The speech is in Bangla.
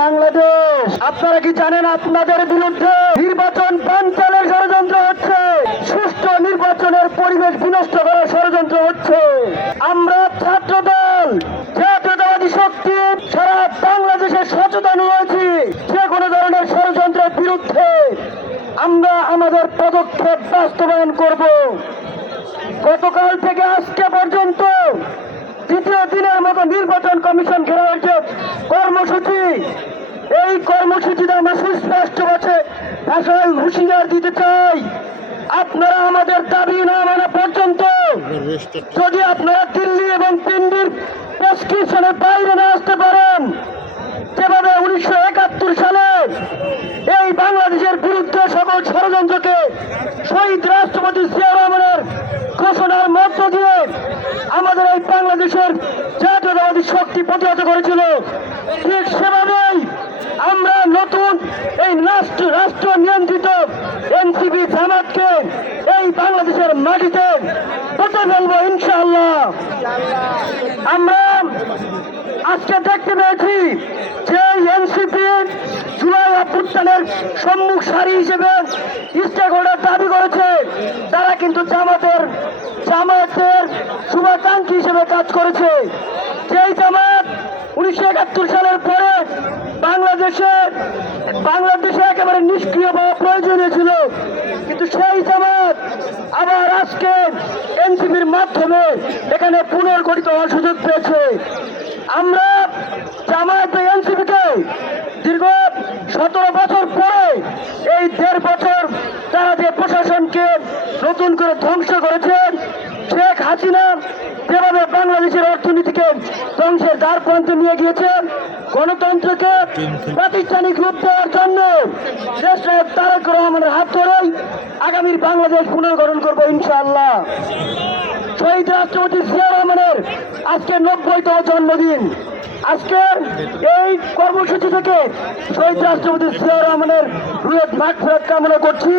বাংলাদেশ। আপনারা কি জানেন আপনাদের বিরুদ্ধে নির্বাচন বানচালের ষড়যন্ত্র হচ্ছে? সুষ্ঠু নির্বাচনের পরিবেশ বিনষ্ট করার ষড়যন্ত্র হচ্ছে। আমরা ছাত্র দল জাতীয়তাবাদী শক্তি, সারা বাংলাদেশে সচেতন রয়েছি। যে কোনো ধরনের ষড়যন্ত্রের বিরুদ্ধে আমরা আমাদের পদক্ষেপ বাস্তবায়ন করব। গতকাল থেকে আজকে পর্যন্ত মতো নির্বাচন কমিশন ঘেরা হয়েছে কর্মসূচি, এই কর্মসূচিতে আমরা সুস্পষ্ট আছে ভাষায় হুঁশিয়ার দিতে চাই। আপনারা আমাদের দাবি না মানা পর্যন্ত যদি আপনারা দিল্লি এবং দিল্লির প্রেসক্রিপশনের বাইরে না আসতে পারেন, যেভাবে উনিশশো একাত্তর সালে এই বাংলাদেশের বিরুদ্ধে সকল ষড়যন্ত্রকে শহীদ রাষ্ট্রপতি জিয়া রহমানের ঘোষণার মধ্য দিয়ে আমাদের এই বাংলাদেশের জাতীয়তাবাদী শক্তি প্রতিহত করেছিল। ঠিক সেভাবেই আমরা নতুন এই রাষ্ট্র রাষ্ট্র নিয়ন্ত্রিত এনসিপি জামাতকে এই বাংলাদেশের মাটিতে পচে ফেলব ইনশাআল্লাহ। আমরা আজকে দেখতে পেয়েছি যে এনসিপি জুলাই অভ্যুত্থানের সম্মুখ সারি হিসেবে স্টেক হোল্ডার দাবি করেছে। তারা কিন্তু জামাতের জামাতের শুভাকাঙ্ক্ষী হিসেবে কাজ করেছে। যেই জামাত উনিশশো একাত্তর সালের পরে বাংলাদেশে বাংলাদেশে একেবারে নিষ্ক্রিয় পাওয়া প্রয়োজনীয় ছিল। কিন্তু সেই জামাত আবার আজকে এনসিপির মাধ্যমে এখানে পুনর্গঠিত হওয়ার সুযোগ পেয়েছে। আমরা জামায়াত এনসিপিকে দীর্ঘ সতেরো বছর পরে এই দেড় বছর তারা যে প্রশাসনকে নতুন করে ধ্বংস করেছেন, শেখ হাসিনা যেভাবে বাংলাদেশের অর্থনীতিকে ধ্বংসের দ্বার প্রান্তে নিয়ে গিয়েছে, গণতন্ত্রকে প্রাতিষ্ঠানিক রূপ দেওয়ার জন্য দেশ তারেক রহমানের হাত ধরেই আগামীর বাংলাদেশ পুনর্গঠন করব ইনশাআল্লাহ। শহীদ রাষ্ট্রপতি জিয়া রহমানের আজকে নব্বইতম জন্মদিন। আজকে এই কর্মসূচি থেকে শহীদ রাষ্ট্রপতি জিয়া রহমানের রুয়েট মাঠ ফেরত কামনা করছি।